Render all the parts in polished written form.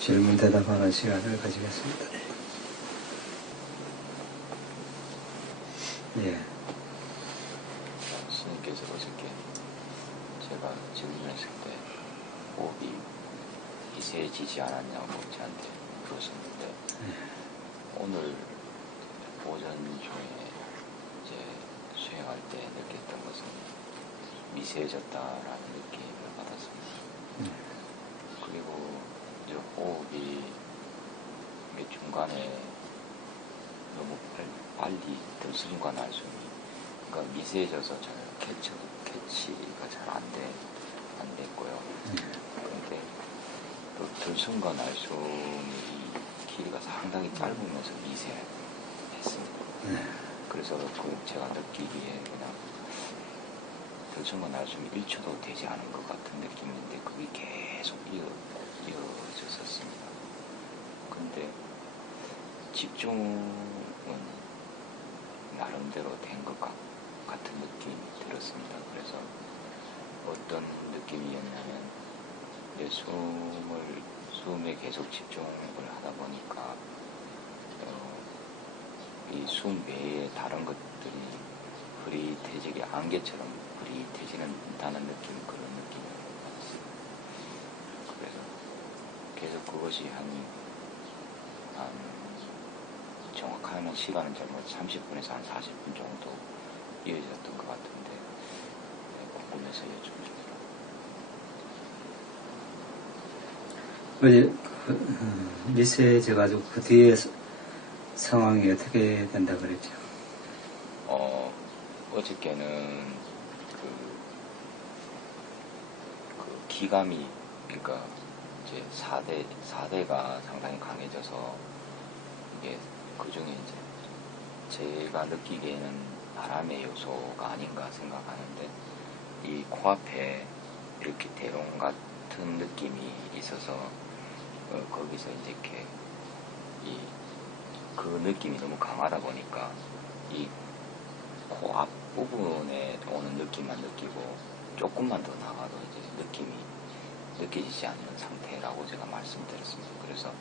질문 대답하는 시간을 가지겠습니다. 예. 스님께서 어저께 제가 질문했을 때 호흡이 미세해지지 않았냐고 저한테 물었었는데 오늘 오전 중에 이제 수행할 때 느꼈던 것은 미세해졌다라는 느낌을 받았습니다. 그리고 이제 호흡이 중간에 너무 빨리 들숨과 날숨이 그러니까 미세해져서 잘 캐치가 잘 안 됐고요. 그런데 또 들숨과 날숨이 길이가 상당히 짧으면서 미세했습니다. 그래서 제가 느끼기에 그냥 들숨과 날숨이 1초도 되지 않은 것 같은 느낌인데 그게 계속 이어졌었습니다. 그런데 집중은 나름대로 된 것 같은 느낌이 들었습니다. 그래서 어떤 느낌이었냐면 이제 숨에 계속 집중을 하다 보니까 이 숨 외에 다른 것들이 흐릿해지게 안개처럼 흐릿해지는다는 느낌, 그런 느낌을 받았습니다. 그래서 계속 그것이 한 정확한 시간은 잘못 30분에서 한 40분 정도 이어졌던 것 같은데 궁금해서 여쭙습니다. 어제 미세해져가지고 그 뒤에 상황이 어떻게 된다 그랬죠? 어저께는 그 기감이 그러니까 이제 4대가 상당히 강해져서 이게 그 중에 이제 제가 느끼기에는 바람의 요소가 아닌가 생각하는데 이 코앞에 이렇게 대롱 같은 느낌이 있어서 거기서 이제 이렇게 그 느낌이 너무 강하다 보니까 이 코 앞 부분에 오는 느낌만 느끼고 조금만 더 나가도 이제 느낌이 느껴지지 않는 상태라고 제가 말씀드렸습니다. 그래서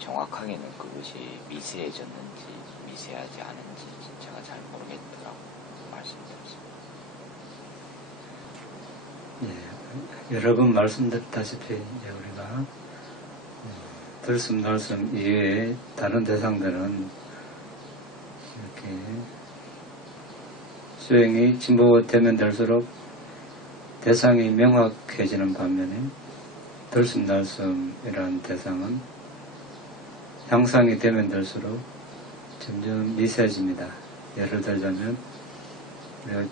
정확하게는 그것이 미세해졌는지 미세하지 않은지 제가 잘 모르겠더라고 말씀드렸습니다. 여러 번 말씀드렸다시피 이제 우리가 들숨 날숨 이외에 다른 대상들은 이렇게 수행이 진보되면 될수록 대상이 명확해지는 반면에 들숨 날숨이라는 대상은 향상이 되면 될수록 점점 미세해집니다. 예를 들자면 우리가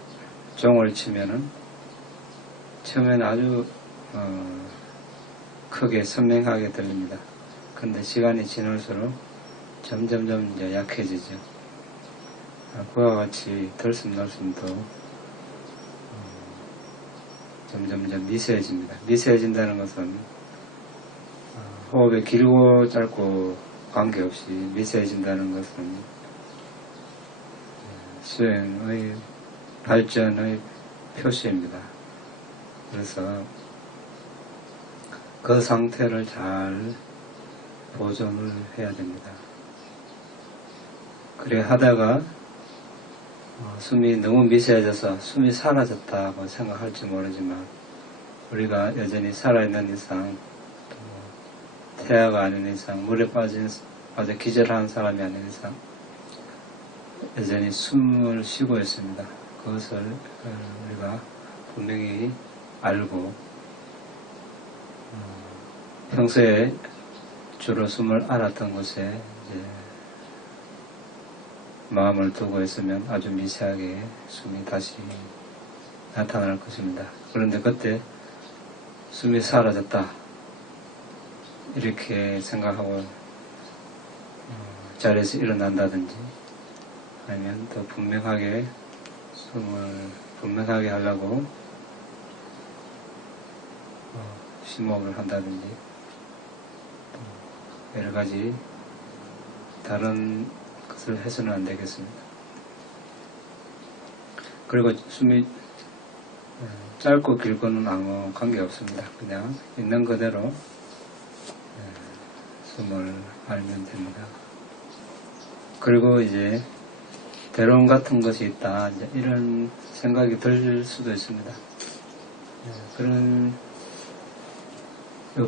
종을 치면은 처음에는 아주 크게 선명하게 들립니다. 그런데 시간이 지날수록 점점점 이제 약해지죠. 그와 같이 들숨 날숨도 점점점 미세해집니다. 미세해진다는 것은 호흡이 길고 짧고 관계없이 미세해진다는 것은 수행의 발전의 표시입니다. 그래서 그 상태를 잘 보존을 해야 됩니다. 그래 하다가 숨이 너무 미세해져서 숨이 사라졌다고 생각할지 모르지만 우리가 여전히 살아있는 이상 또 태아가 아닌 이상 물에 빠져 기절한 사람이 아닌 이상 여전히 숨을 쉬고 있습니다. 그것을 우리가 분명히 알고 평소에 주로 숨을 알았던 곳에 이제 마음을 두고 있으면 아주 미세하게 숨이 다시 나타날 것입니다. 그런데 그때 숨이 사라졌다 이렇게 생각하고 자리에서 일어난다든지 아니면 더 분명하게 숨을 분명하게 하려고 심호흡을 한다든지 또 여러 가지 다른 것을 해서는 안 되겠습니다. 그리고 숨이 짧고 길고는 아무 관계없습니다. 그냥 있는 그대로 숨을 알면 됩니다. 그리고 이제 대롱 같은 것이 있다, 이제 이런 생각이 들 수도 있습니다. 그런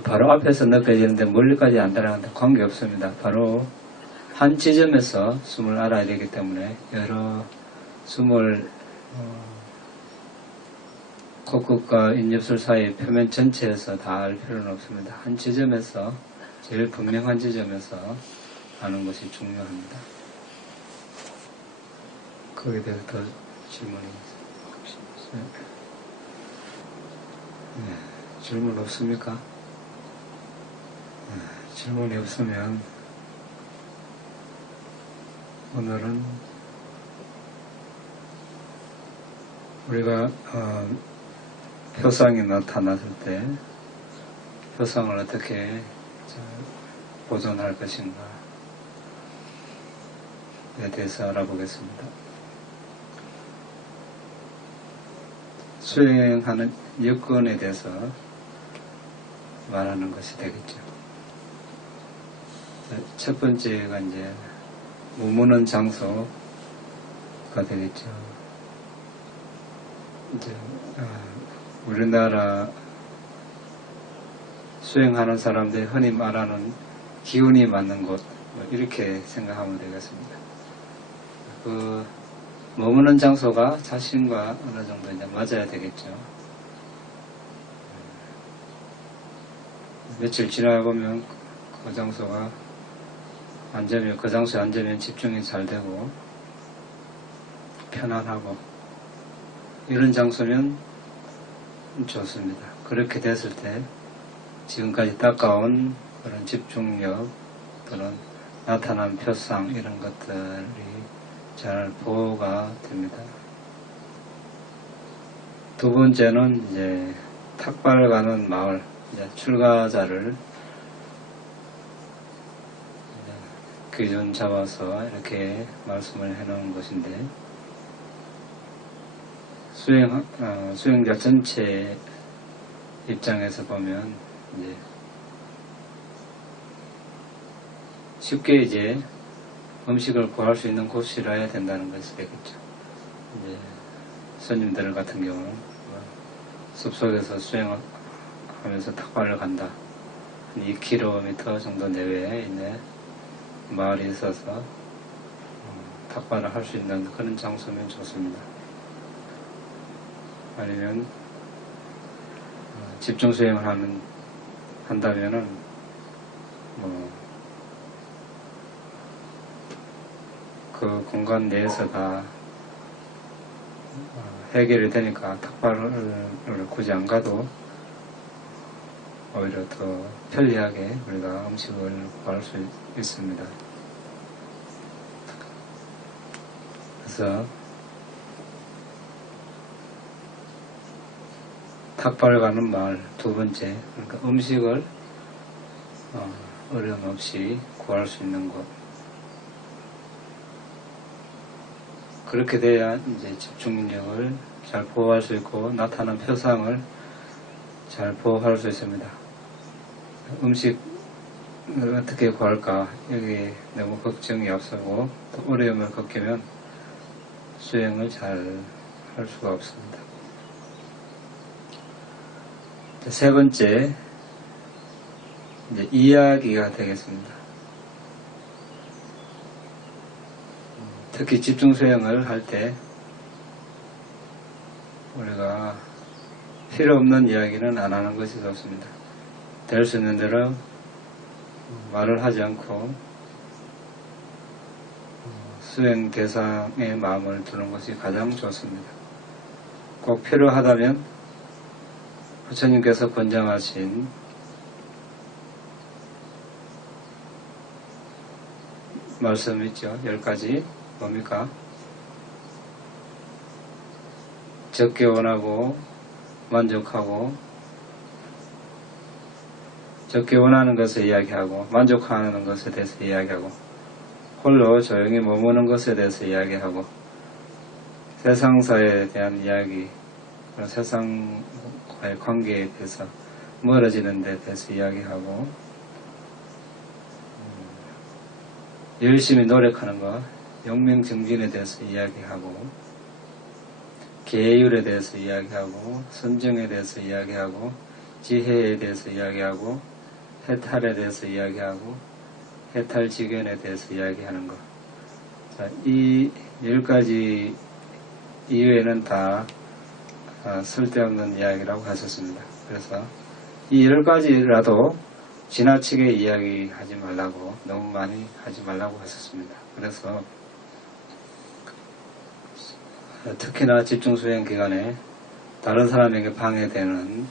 바로 앞에서 느껴지는데 멀리까지 안 따라가는데 관계없습니다. 바로 한 지점에서 숨을 알아야 되기 때문에 여러 숨을 코끝과 인엽술 사이 표면 전체에서 다 알 필요는 없습니다. 한 지점에서, 제일 분명한 지점에서 아는 것이 중요합니다. 거기에 대해서 더 질문이 있어요? 네, 질문 없습니까? 네, 질문이 없으면 오늘은 우리가 표상이 나타났을 때 표상을 어떻게 보존할 것인가에 대해서 알아보겠습니다. 수행하는 여건에 대해서 말하는 것이 되겠죠. 첫 번째가 이제 머무는 장소가 되겠죠. 이제 우리나라 수행하는 사람들이 흔히 말하는 기운이 맞는 곳, 이렇게 생각하면 되겠습니다. 그 머무는 장소가 자신과 어느 정도 이제 맞아야 되겠죠. 며칠 지나가 보면 그 장소가 앉으면, 그 장소에 앉으면 집중이 잘 되고 편안하고 이런 장소면 좋습니다. 그렇게 됐을 때 지금까지 닦아온 그런 집중력 또는 나타난 표상 이런 것들이 잘 보호가 됩니다. 두 번째는 이제 탁발 가는 마을, 이제 출가자를 기준 잡아서 이렇게 말씀을 해놓은 것인데, 수행자 전체 입장에서 보면 이제 쉽게 이제 음식을 구할 수 있는 곳이라야 된다는 것이 되겠죠. 이제 스님들 같은 경우는 숲속에서 수행하면서 탁발을 간다. 한 2km 정도 내외에 있는 마을이 있어서 탁발을 할 수 있는 그런 장소면 좋습니다. 아니면 집중 수행을 한다면은 그 공간 내에서 다 해결이 되니까 탁발을 굳이 안 가도 오히려 더 편리하게 우리가 음식을 구할 수 있습니다. 그래서 탁발 가는 마을 두 번째, 그러니까 음식을 어려움 없이 구할 수 있는 곳. 그렇게 돼야 이제 집중력을 잘 보호할 수 있고 나타난 표상을 잘 보호할 수 있습니다. 음식을 어떻게 구할까, 여기 너무 걱정이 앞서고 또 어려움을 겪으면 수행을 잘 할 수가 없습니다. 세 번째, 이제 이야기가 되겠습니다. 특히 집중 수행을 할 때 우리가 필요 없는 이야기는 안 하는 것이 좋습니다. 될 수 있는 대로 말을 하지 않고 수행 대상의 마음을 두는 것이 가장 좋습니다. 꼭 필요하다면 부처님께서 권장하신 말씀 있죠. 10가지. 뭡니까? 적게 원하고 만족하고, 적게 원하는 것을 이야기하고 만족하는 것에 대해서 이야기하고, 홀로 조용히 머무는 것에 대해서 이야기하고, 세상사에 대한 이야기, 세상과의 관계에 대해서 멀어지는 데 대해서 이야기하고, 열심히 노력하는 것, 영명정진에 대해서 이야기하고, 계율에 대해서 이야기하고, 선정에 대해서 이야기하고, 지혜에 대해서 이야기하고, 해탈에 대해서 이야기하고, 해탈지견에 대해서 이야기하는 것. 자, 이 10가지 이외에는 다 쓸데없는 이야기라고 하셨습니다. 그래서 이 10가지라도 지나치게 이야기하지 말라고, 너무 많이 하지 말라고 하셨습니다. 그래서 특히나 집중수행 기간에 다른 사람에게 방해되는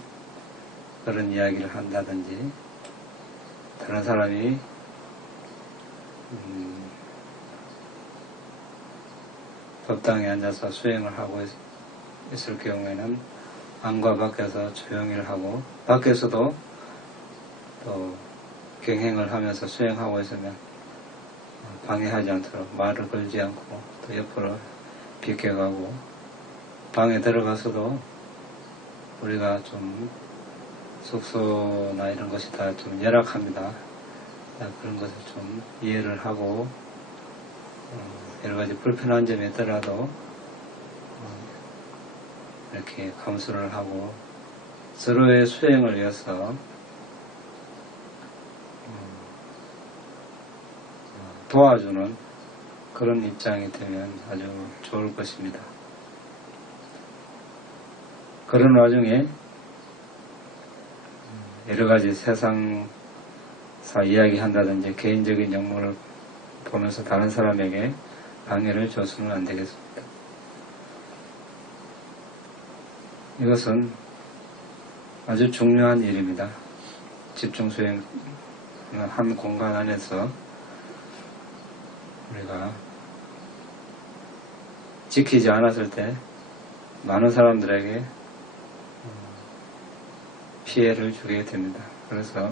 그런 이야기를 한다든지, 다른 사람이 법당에 앉아서 수행을 하고 있을 경우에는 안과 밖에서 조용히 하고, 밖에서도 또 경행을 하면서 수행하고 있으면 방해하지 않도록 말을 걸지 않고, 또 옆으로 비켜가고, 방에 들어가서도 우리가 좀 숙소나 이런 것이 다 좀 열악합니다. 그런 것을 좀 이해를 하고, 여러 가지 불편한 점이 있더라도 이렇게 감수를 하고 서로의 수행을 위해서 도와주는 그런 입장이 되면 아주 좋을 것입니다. 그런 와중에 여러 가지 세상사 이야기한다든지 개인적인 영문을 보면서 다른 사람에게 방해를 줘서는 안 되겠습니다. 이것은 아주 중요한 일입니다. 집중수행 한 공간 안에서 우리가 지키지 않았을 때 많은 사람들에게 피해를 주게 됩니다. 그래서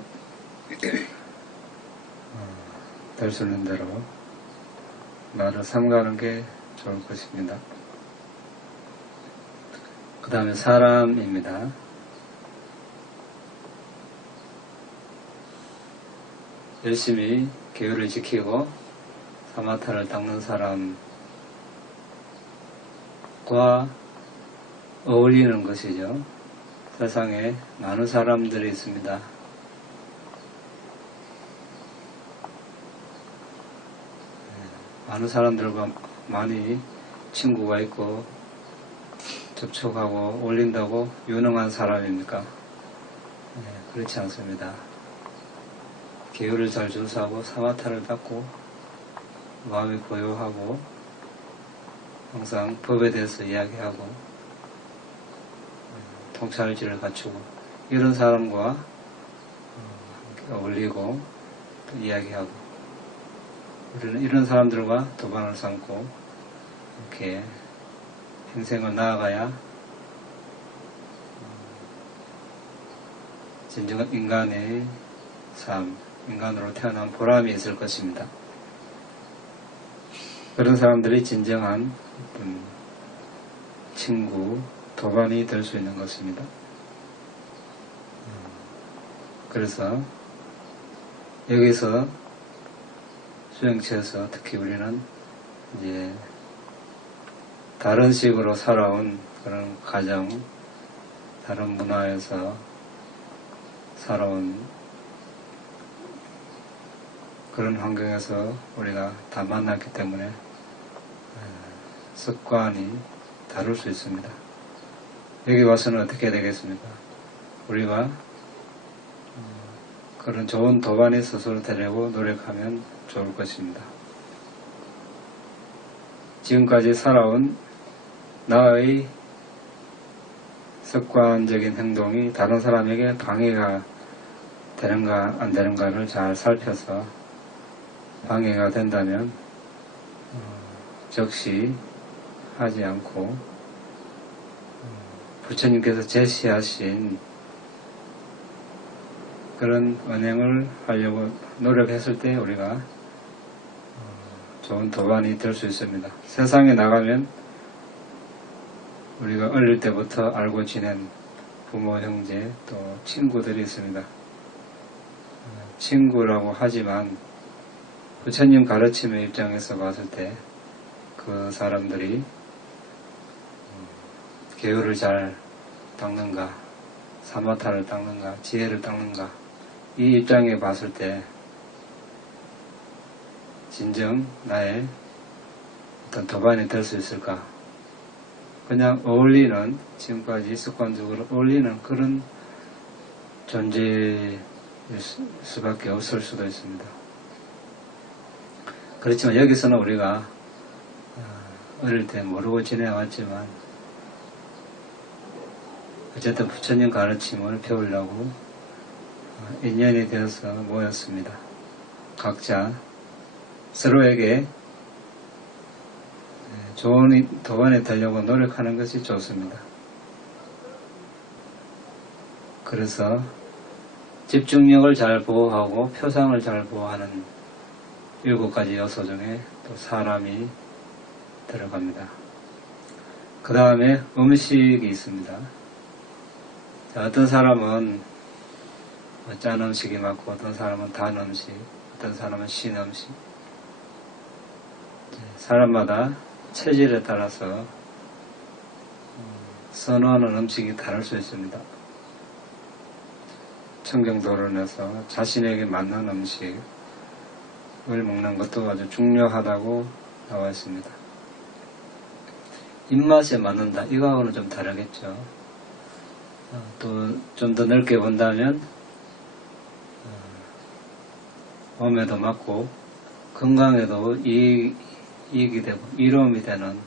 될 수 있는 대로 말을 삼가는 게 좋을 것입니다. 그 다음에 사람입니다. 열심히 계율을 지키고 사마타를 닦는 사람과 어울리는 것이죠. 세상에 많은 사람들이 있습니다. 많은 사람들과 많이 친구가 있고 접촉하고 어울린다고 유능한 사람입니까? 그렇지 않습니다. 계율을 잘 준수하고 사마타를 닦고 마음이 고요하고 항상 법에 대해서 이야기하고 통찰지를 갖추고 이런 사람과 어울리고 또 이야기하고 우리는 이런 사람들과 도반을 삼고 이렇게 평생을 나아가야 진정한 인간의 삶, 인간으로 태어난 보람이 있을 것입니다. 그런 사람들이 진정한 친구, 도반이 될 수 있는 것입니다. 그래서 여기서 수행체에서 특히 우리는 이제 다른 식으로 살아온 그런 가정, 다른 문화에서 살아온 그런 환경에서 우리가 다 만났기 때문에 습관이 다를 수 있습니다. 여기 와서는 어떻게 되겠습니까? 우리가 그런 좋은 도반이 스스로 되려고 노력하면 좋을 것입니다. 지금까지 살아온 나의 습관적인 행동이 다른 사람에게 방해가 되는가 안 되는가를 잘 살펴서 방해가 된다면 적시 하지 않고 부처님께서 제시하신 그런 언행을 하려고 노력했을 때 우리가 좋은 도반이 될 수 있습니다. 세상에 나가면 우리가 어릴 때부터 알고 지낸 부모, 형제, 또 친구들이 있습니다. 친구라고 하지만 부처님 가르침의 입장에서 봤을 때 그 사람들이 계율을 잘 닦는가, 사마타를 닦는가, 지혜를 닦는가, 이 입장에 봤을 때 진정 나의 어떤 도반이 될 수 있을까? 그냥 어울리는, 지금까지 습관적으로 어울리는 그런 존재일 수밖에 없을 수도 있습니다. 그렇지만 여기서는 우리가 어릴 때 모르고 지내왔지만 어쨌든 부처님 가르침을 배우려고 인연이 되어서 모였습니다. 각자 서로에게 좋은 도반에 되려고 노력하는 것이 좋습니다. 그래서 집중력을 잘 보호하고 표상을 잘 보호하는 7가지 요소 중에 또 사람이 들어갑니다. 그 다음에 음식이 있습니다. 자, 어떤 사람은 짠 음식이 맞고, 어떤 사람은 단 음식, 어떤 사람은 신 음식. 사람마다 체질에 따라서 선호하는 음식이 다를 수 있습니다. 청정도론에서 자신에게 맞는 음식을 먹는 것도 아주 중요하다고 나와 있습니다. 입맛에 맞는다. 이거하고는 좀 다르겠죠. 또 좀 더 넓게 본다면 몸에도 맞고 건강에도 이익이 되고 이로움이 되는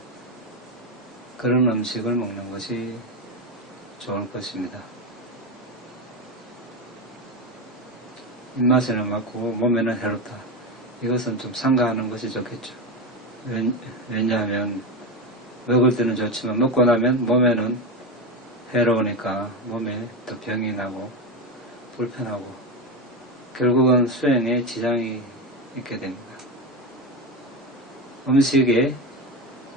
그런 음식을 먹는 것이 좋을 것입니다. 입맛에는 맞고 몸에는 해롭다. 이것은 좀 삼가하는 것이 좋겠죠. 왜냐하면 먹을 때는 좋지만 먹고 나면 몸에는 해로우니까 몸에 또 병이 나고 불편하고 결국은 수행에 지장이 있게 됩니다. 음식에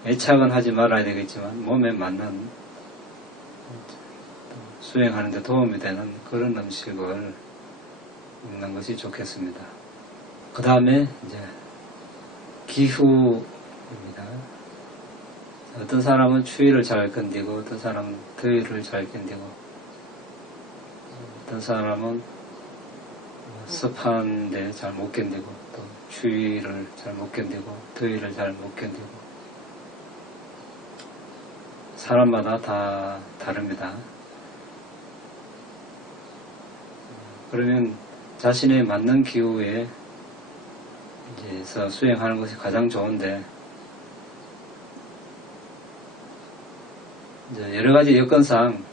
애착은 하지 말아야 되겠지만 몸에 맞는 수행하는 데 도움이 되는 그런 음식을 먹는 것이 좋겠습니다. 그 다음에 이제 기후입니다. 어떤 사람은 추위를 잘 견디고, 어떤 사람은 더위를 잘 견디고, 어떤 사람은 습한데 잘 못 견디고, 또 추위를 잘 못 견디고, 더위를 잘 못 견디고, 사람마다 다 다릅니다. 그러면 자신에 맞는 기후에 이제서 수행하는 것이 가장 좋은데, 이제 여러 가지 여건상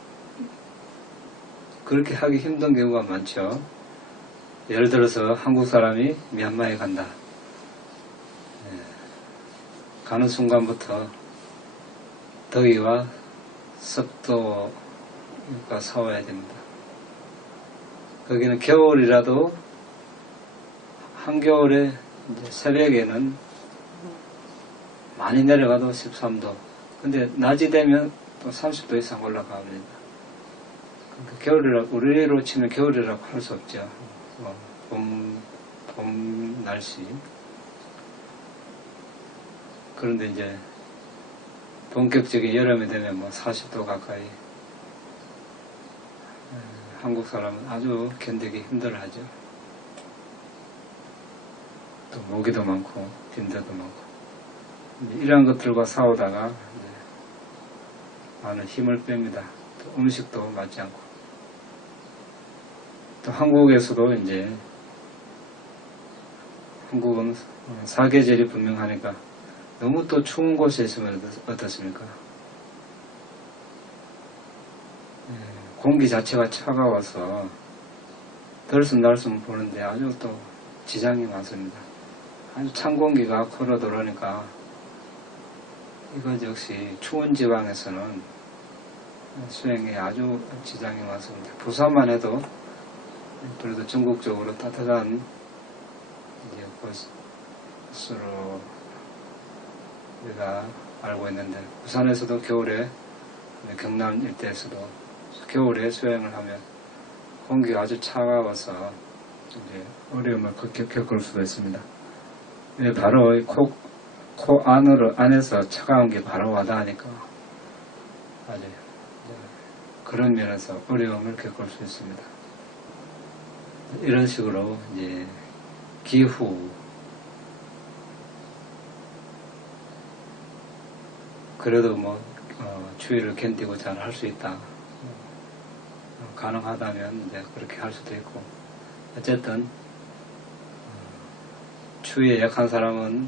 그렇게 하기 힘든 경우가 많죠. 예를 들어서 한국 사람이 미얀마에 간다. 가는 순간부터 더위와 습도가 싸워야 됩니다. 거기는 겨울이라도 한겨울에 이제 새벽에는 많이 내려가도 13도. 근데 낮이 되면 또 30도 이상 올라갑니다. 그러니까 겨울이라고, 우리로 치면 겨울이라고 할 수 없죠. 봄 날씨. 그런데 이제 본격적인 여름이 되면 뭐 40도 가까이. 한국 사람은 아주 견디기 힘들어하죠. 또 모기도 많고 빈대도 많고 이런 것들과 싸우다가 많은 힘을 뺍니다. 또 음식도 맞지 않고 또 한국에서도 이제 한국은 사계절이 분명하니까 너무 또 추운 곳에 있으면 어떻습니까? 공기 자체가 차가워서 들숨날숨 보는데 아주 또 지장이 많습니다. 아주 찬 공기가 코로 들어오니까 이것 역시 추운 지방에서는 수행에 아주 지장이 많습니다. 부산만 해도 그래도 전국적으로 따뜻한 이제 곳으로 우리가 알고 있는데 부산에서도 겨울에 경남 일대에서도 겨울에 수행을 하면 공기가 아주 차가워서 이제 어려움을 겪을 수도 있습니다. 바로 코 안에서 차가운 게 바로 와닿으니까 아주 그런 면에서 어려움을 겪을 수 있습니다. 이런 식으로 이제 기후, 그래도 뭐 추위를 견디고 잘 할 수 있다. 가능하다면 이제 그렇게 할 수도 있고, 어쨌든 추위에 약한 사람은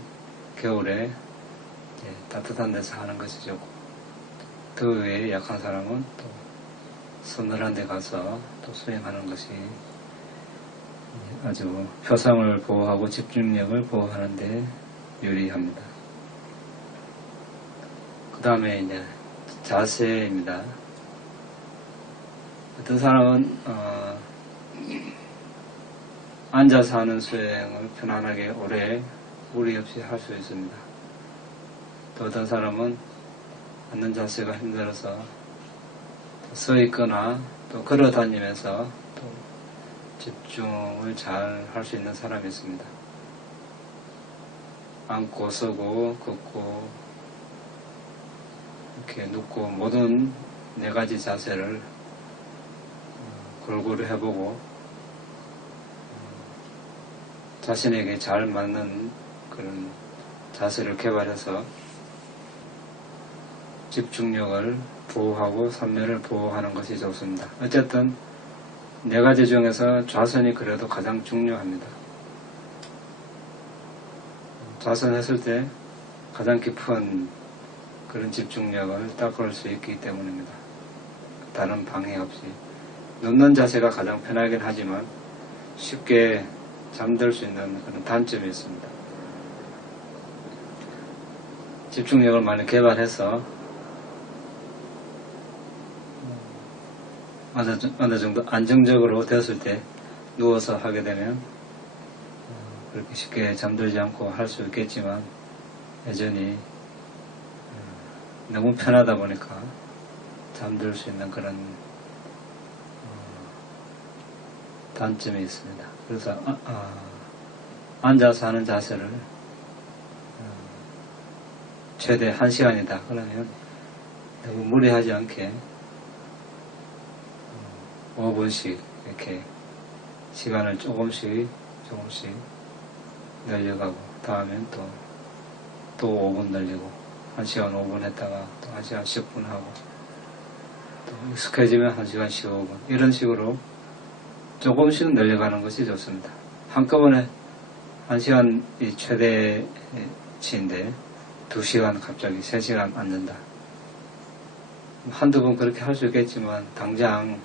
겨울에 따뜻한 데서 하는 것이 좋고, 더위에 약한 사람은 또 서늘한 데 가서 또 수행하는 것이 아주 표상을 보호하고 집중력을 보호하는 데 유리합니다. 그 다음에 이제 자세입니다. 어떤 사람은 앉아서 하는 수행을 편안하게 오래 무리 없이 할 수 있습니다. 또 어떤 사람은 앉는 자세가 힘들어서 서 있거나 또 걸어 다니면서 또 집중을 잘 할 수 있는 사람이 있습니다. 앉고 서고 걷고 이렇게 눕고 모든 4가지 자세를 골고루 해보고 자신에게 잘 맞는 그런 자세를 개발해서 집중력을 보호하고 삼매를 보호하는 것이 좋습니다. 어쨌든 4가지 중에서 좌선이 그래도 가장 중요합니다. 좌선했을 때 가장 깊은 그런 집중력을 닦을 수 있기 때문입니다. 다른 방해 없이. 눕는 자세가 가장 편하긴 하지만 쉽게 잠들 수 있는 그런 단점이 있습니다. 집중력을 많이 개발해서 어느 정도 안정적으로 되었을 때 누워서 하게 되면 그렇게 쉽게 잠들지 않고 할 수 있겠지만 여전히 너무 편하다 보니까 잠들 수 있는 그런 단점이 있습니다. 그래서 앉아서 하는 자세를 최대 1시간이다. 그러면 너무 무리하지 않게 5분씩 이렇게 시간을 조금씩 늘려가고 다음엔 또 5분 늘리고 1시간 5분 했다가 또 1시간 10분 하고 또 익숙해지면 1시간 15분 이런 식으로 조금씩 늘려가는 것이 좋습니다. 한꺼번에 1시간이 최대치인데 2시간 갑자기 3시간 앉는다. 한두 번 그렇게 할 수 있겠지만 당장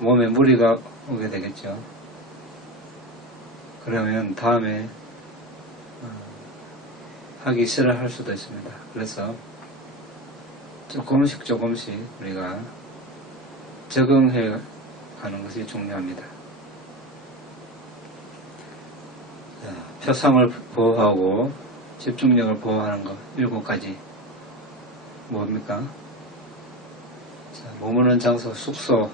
몸에 무리가 오게 되겠죠. 그러면 다음에 하기 싫어할 수도 있습니다. 그래서 조금씩 우리가 적응해 가는 것이 중요합니다. 표상을 보호하고 집중력을 보호하는 것 7가지 뭡니까? 머무는 장소, 숙소,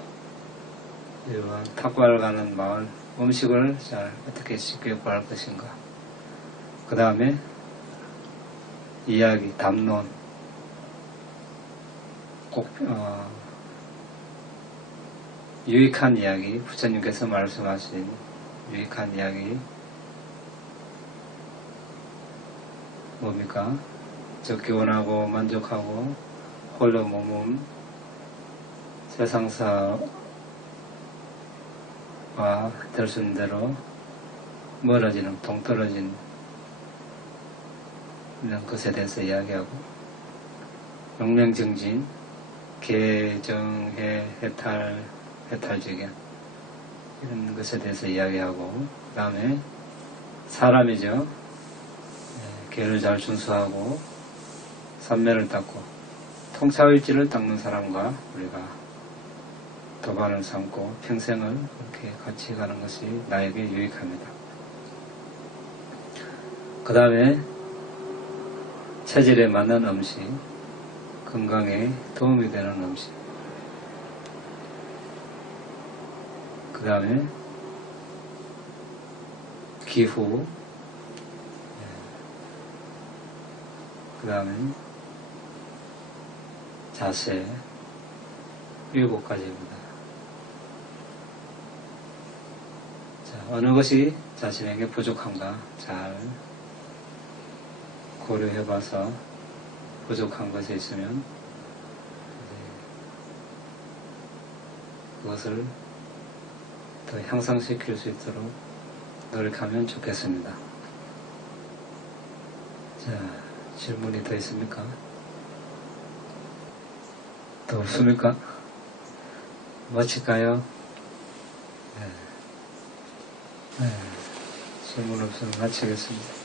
이런 탁구하러 가는 마을, 음식을 잘 어떻게 쉽게 구할 것인가. 그 다음에 이야기, 담론, 꼭 유익한 이야기, 부처님께서 말씀하신 유익한 이야기 뭡니까? 적기 원하고 만족하고 홀로 몸은 세상사와 될 수 있는 대로 멀어지는 동떨어진 이런 것에 대해서 이야기하고 용맹정진, 개정해, 해탈적인 이런 것에 대해서 이야기하고 그 다음에 사람이죠. 계를 잘 준수하고 삼매를 닦고 통찰일지를 닦는 사람과 우리가 도반을 삼고 평생을 그렇게 같이 가는 것이 나에게 유익합니다. 그 다음에 체질에 맞는 음식, 건강에 도움이 되는 음식, 그 다음에 기후, 그 다음에 자세 7가지입니다. 자, 어느 것이 자신에게 부족한가 잘 고려해봐서 부족한 것이 있으면 그것을 더 향상시킬 수 있도록 노력하면 좋겠습니다. 자, 질문이 더 있습니까? 더 없습니까? 마칠까요? 네. 질문 없으면 마치겠습니다.